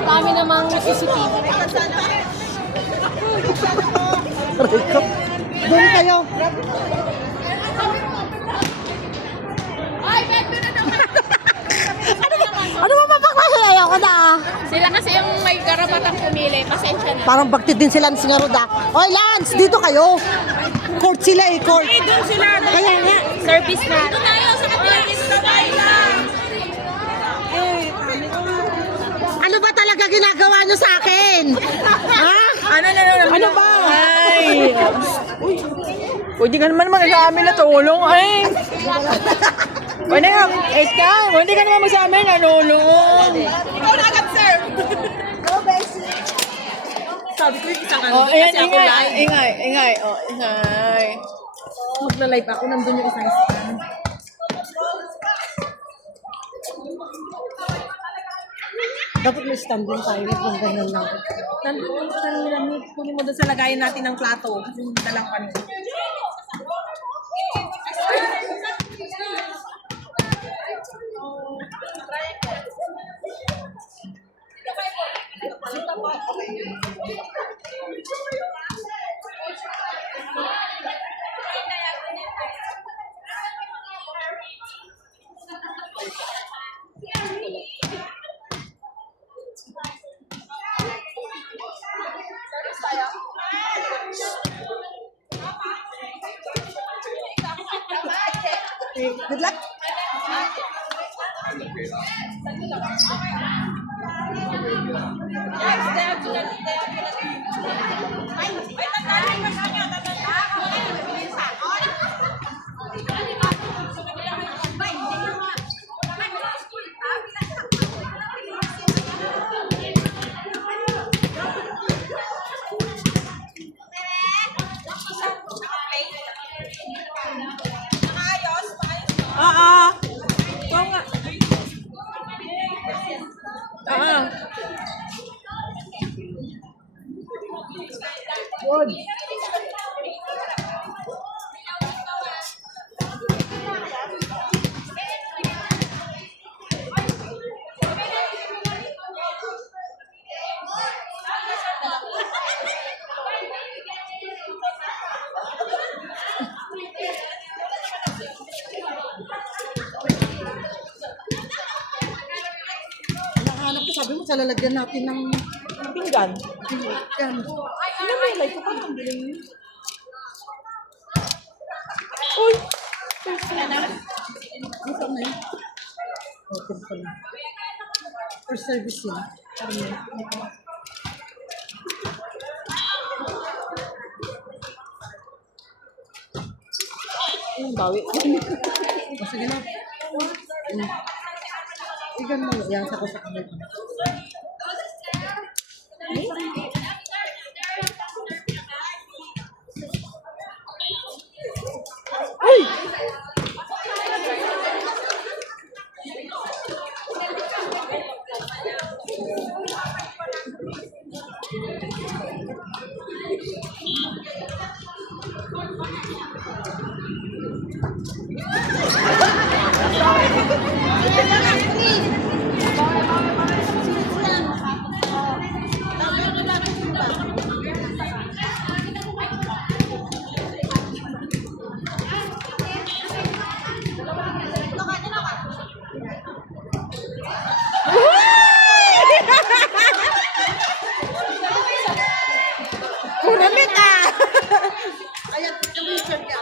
Dami namang CCTV. Doon kayo. Ano ba mapakmasaya? Ayoko na. Sila kasi yung may karapatang pumili. Pasensya na. Parang bagtit din sila si Ngaruda. Oy, Lance, dito kayo. Court sila eh, court. Doon sila. Kaya nga. Service na. Dito tayo sa kapila. Ano ba talaga ginagawa nyo sa akin? Ha? Ano ba? Ay! Pwede ka naman sa amin na tulong, ay! Pwede nga, Eska, pwede ka naman sa amin na tulong! Ikaw na agad, sir. Sabi ko yung isang ano. Oh, ayan, ingay. Oh, ingay. Magla-live ako. Nandun yung isang stand. Dapat may stand din tayo. Kung ganyan lang. Nandun yung stand nila. Kunin mo doon sa lagayan natin ng plato. Kasi hindi dalang kami. Good luck. Nahanap ko, sabi mo, sa lalagyan natin ng Pinggan. yan. Ano may like ko pa ang biling niyo? Uy! Ito na yun. Okay pa na. For service yun. Ang bawi. O, sige na. Igan mo. Yan sa ko sa kamay ko. Kuramit ah! Ayan, commission niya.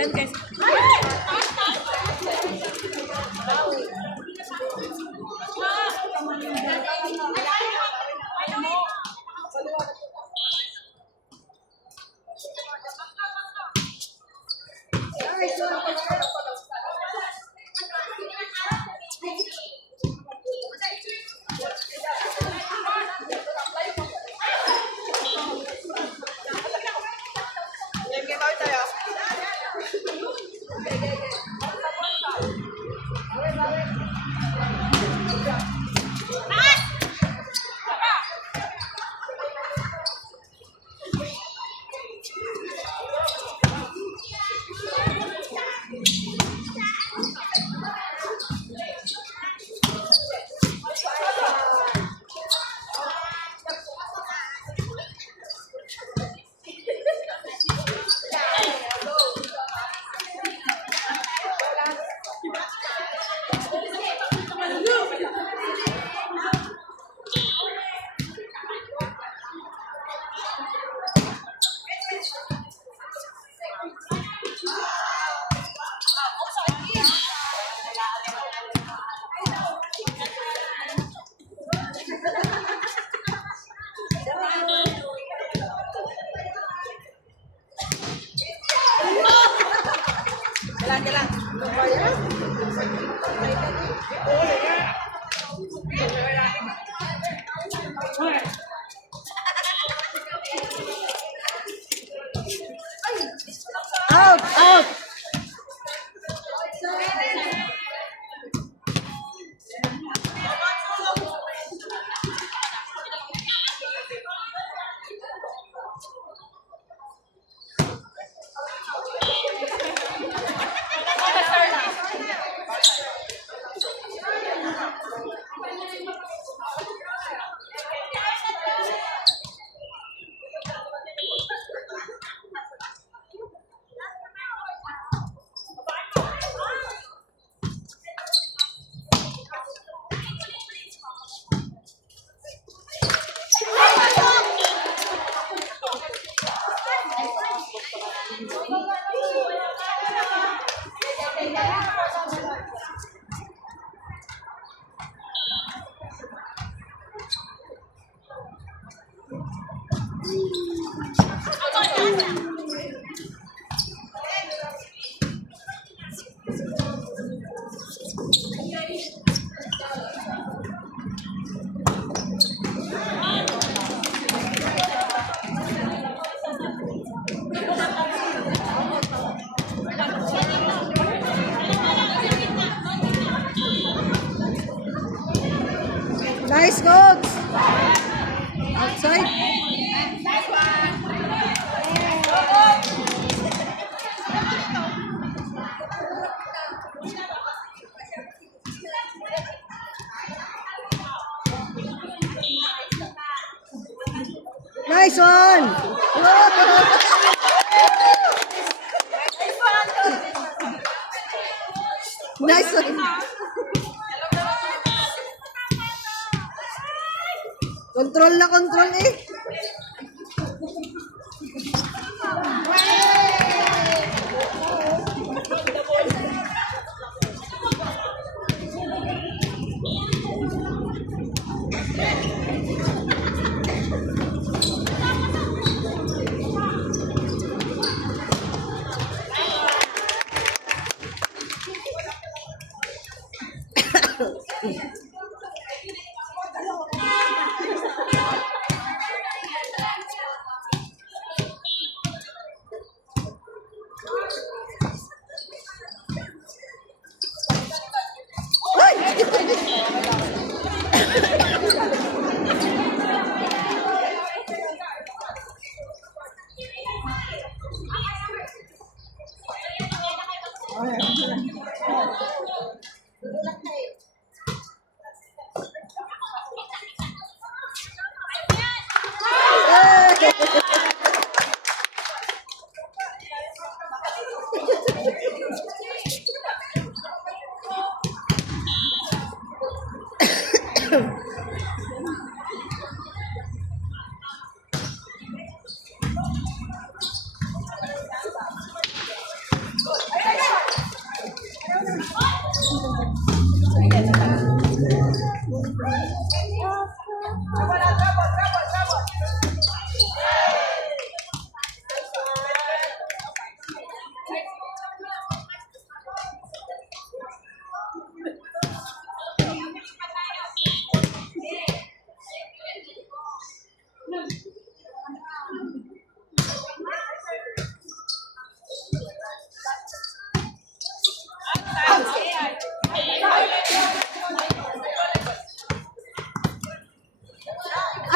Diyan guys. Out! Out! Nice goals! Outside. Nice one! Nice one! Control na control eh.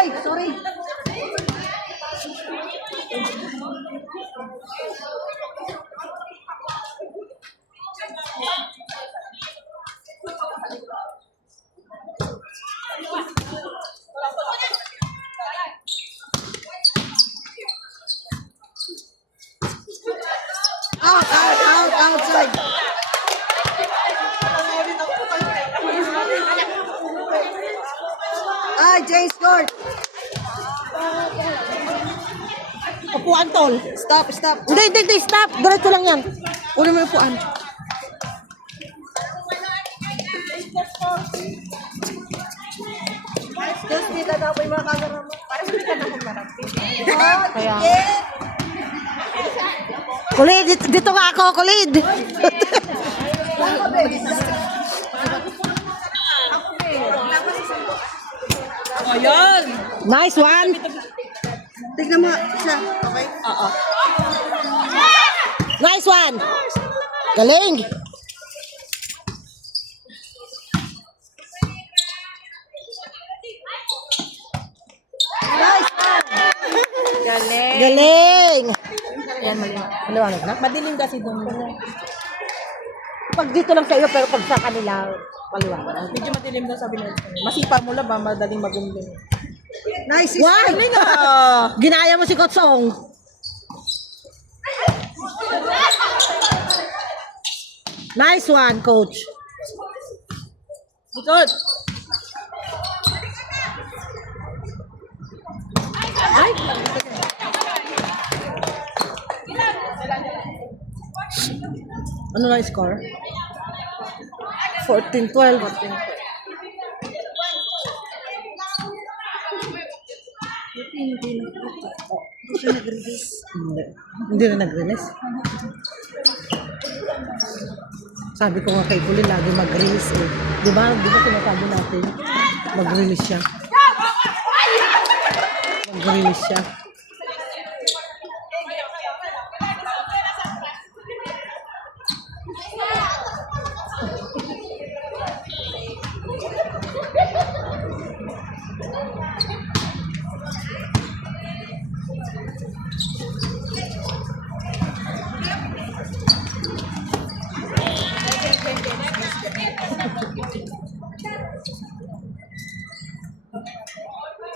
Ay, sorry. Outside. Ay, James Court. Upuan, tol. Stop. Hindi, stop. Diretso lang yan. Kunin mo yung upuan. Just dito na po yung mga camera mo. Kaya, Kulid, dito nga ako, Kulid. Ayun! Nice one. Tignan mo siya. Okay? Oo. Nice one. Galing. Nice one. Galing. Ayan, maliwanag. Maliwanag na. Madilim kasi doon. Pag dito lang sa iyo, pero pag sa kanila, maliwanag. Medyo madilim daw sabi nila. Masipa mo lang ba, madaling magumlim. Nice. Wow. Ginaya mo si Kotsong. Nice one, coach. Likod! Ay! Ano na yung score? 14-12. Hindi na nag-release. Sabi ko nga kay Kulin, lagi mag-release eh. Di ba sinasabi natin? Mag-release siya. Mag-release siya.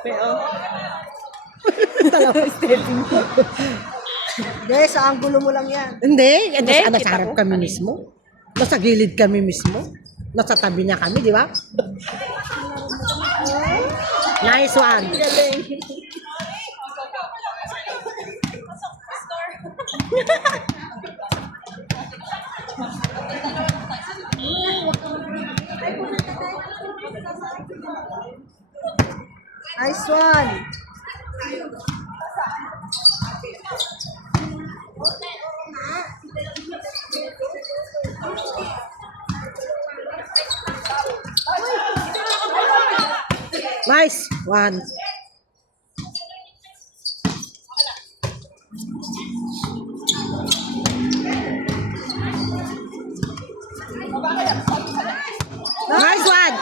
Pero, Hindi, sa anggulo mo lang yan. Hindi, nasa harap kami mismo. Nasa gilid kami mismo. Nasa tabi niya kami, di ba? Nice one. Nice one. Nice one. Nice one.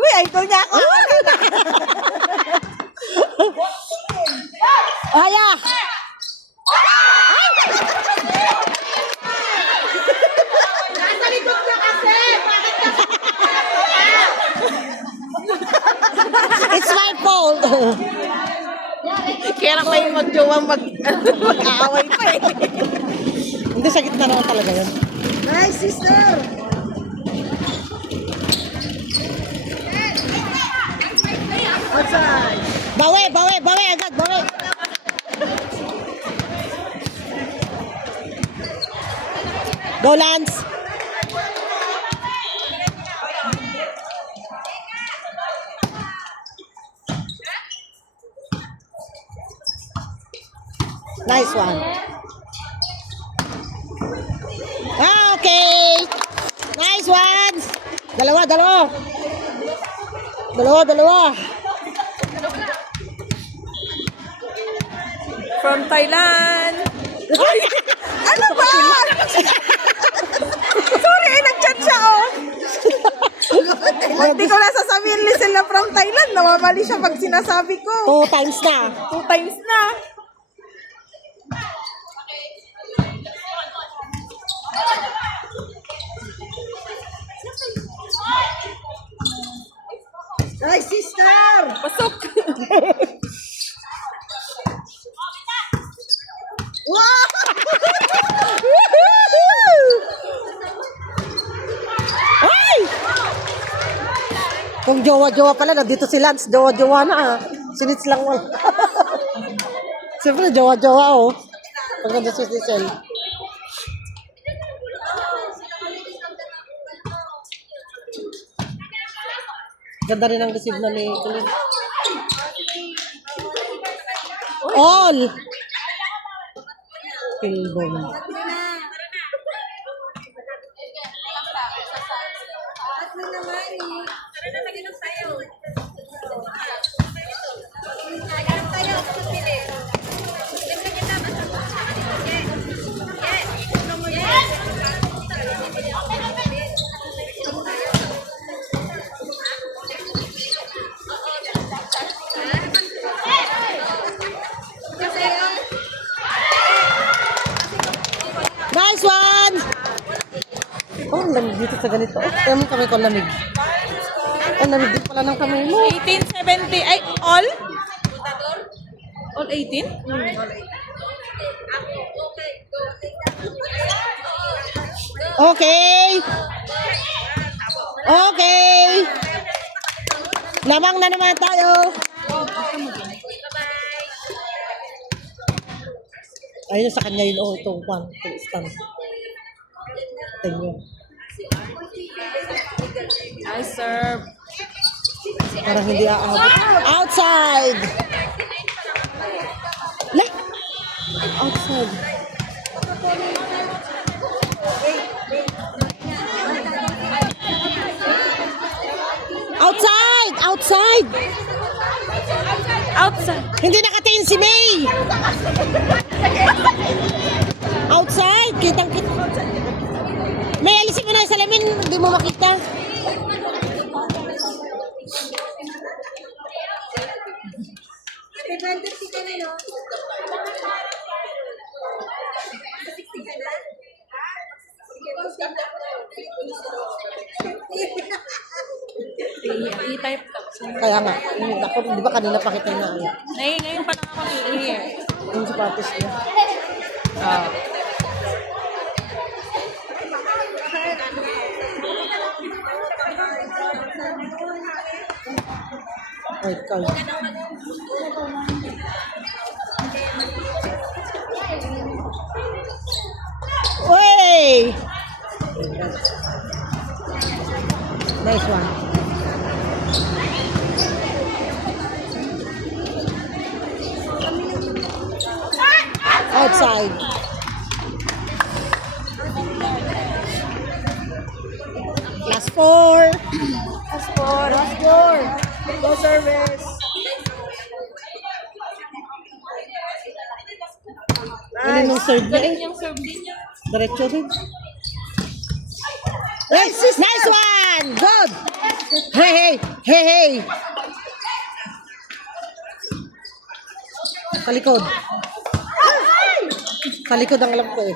uy, idol niya ako. Aya. nasa likod ka kasi! Bakit ka? It's my fault. Kaya lang may mag-jowang mag-aaway pa eh. Hindi, sa gitna naman talaga yun. Nice, sister. Outside. Bawi agad, bawi. Go, Lance. Nice one. Okay. Nice one. Dalawa. From Thailand. Ano ba? Sorry, nag-chat siya, oh. Hindi ko na sasabihin listen na from Thailand. Nawamali siya pag sinasabi ko. 2 times na. 2 times na. Ay, sister! Pasok. Wow! Ay! Kung jowa-jowa pala, nandito si Lance, jowa-jowa na ah. Sinits lang wala. Siyempre, jowa-jowa oh. Pag nandito si Cecil. Ganda rin ang receive na ni Colin. All! Pilbon. Nice one! Oh, ang lamig dito sa ganito. Oh, kaya mo kamay ko ang lamig. Ang lamig din pala ng kamay mo. 1870. Ay, all? All 18? Okay! Okay! Lamang na naman tayo. Ayun sa kanya yun. Oh, itong one. Itong stand. Tingnan. I serve. Parang hindi aabot. Outside! La! Outside. Outside! Outside! Outside. Hindi nakatingin si May! Outside! Kitang-kita. May alisin mo na yung salamin. Hindi mo makita. I-type ka. Kaya nga. Ako, di ba kanina pa kita na ano? Ay, ngayon pa lang ako i-hear. Yung sapatos niya. Ay, ikaw. Wey! Nice one. Outside. Last 4. Last 4. Go service. Ano nung serve niya eh? Galing yung serve din niya. Diretso rin. Nice one! Good! Hey! Kalikod. Kalikod ang alam ko eh.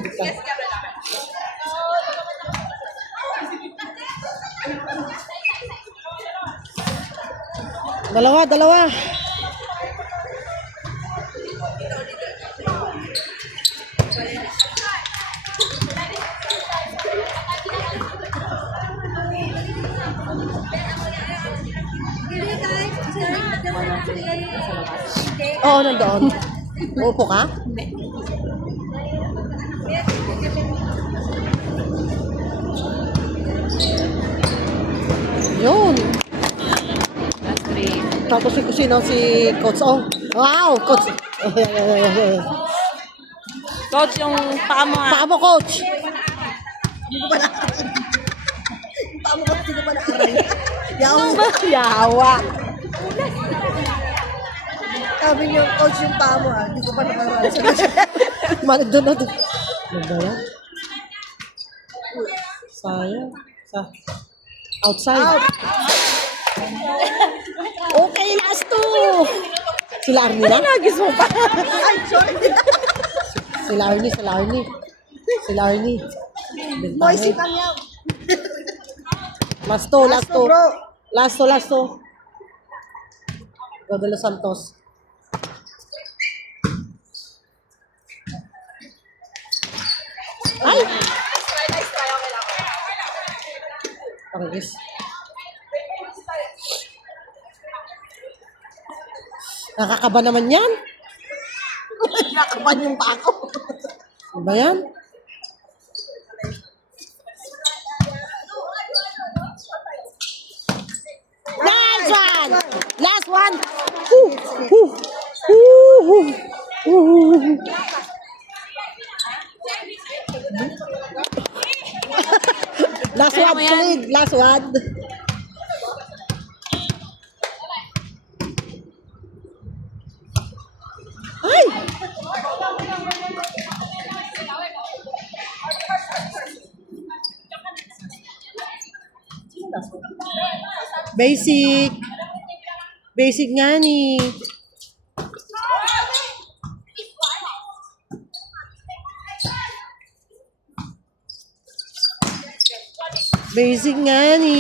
Dalawa. Oo, nandoon. Upo ka? Yun. Last 3. Tapos si kusina si Coach Ong. Wow, Coach. Coach, yung paa mo ah. Paa mo, coach. Paano ko hindi ko pa naaral? Yaw. Yawa. Sabi niyo, coach yung paa mo hindi ko pa naaral. Malag doon na doon. Ano ba yan? Sayang. Outside. Okay, last two. Sila Arnie na? Nagis mo pa. Ay, sorry. Sila Arnie. Moisey Bentahe. kang yaw. Last two. bro. Last two. Rodelo Santos. Ay! Paragis. Nakakaba naman yan. Nakapan yung paa ko. Ano ba yan? Nice one! Last one! Last one, Khalid. Last one. Ay! Basic. Basic nga ni. Basic nga ni.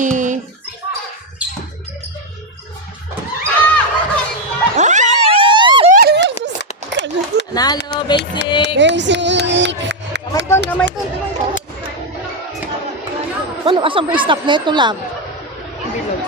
Nalo, basic. Basic. Kamay doon. Ano, asan ba yung stop na ito, love? Bilog.